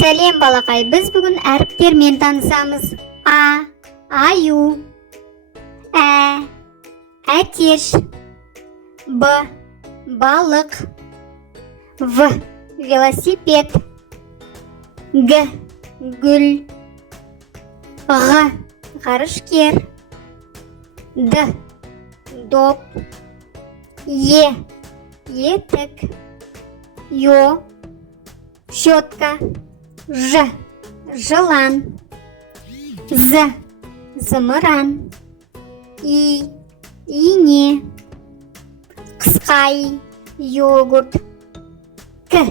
Сәлем балақай, біз бүгін әріптермен танысамыз. А, аю. Ә, әтеш. Б, балық. В, велосипед. Г, гүл. Г, ғарышкер. Д, доп. Е, етік. Ё, щетка. Ж, жылан. З, зымыран. И, ине. Қысқай, йогурт. К,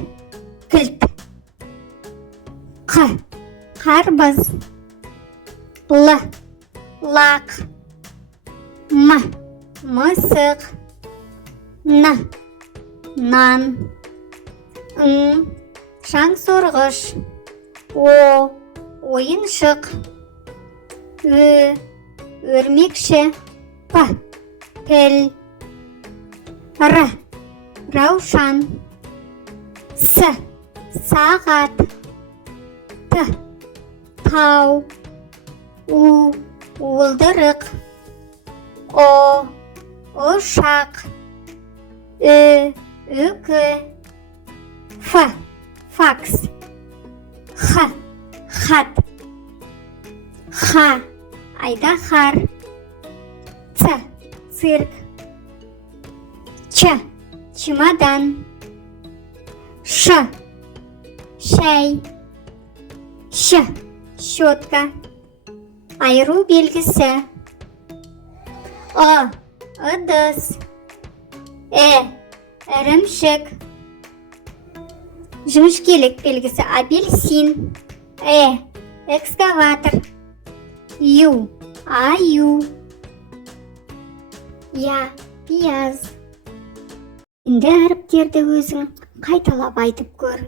кілт. Қ, қарбыз. Л, лақ. М, мысық. Н, нан. Ң, шаңсорғыш. О, ойыншық. Ö, өрмекші. П, піл. Р, раушан. С, сағат. Т, тау. У, уылдырық. О, ұшақ. Ү, үкі. Ф, факс. Х, хат. Х, айдаһар. Ц, цирк. Ч, чемодан. Ш, шәй. Щ, щетка. Айыру белгісі. Ы, ыдыс. Ірімшік. Жіңішкелік белгісі. Апельсин. Экскаватор. Ю, аю. Я, пияз. Енді әріптерді өзің қайталап айтып көр.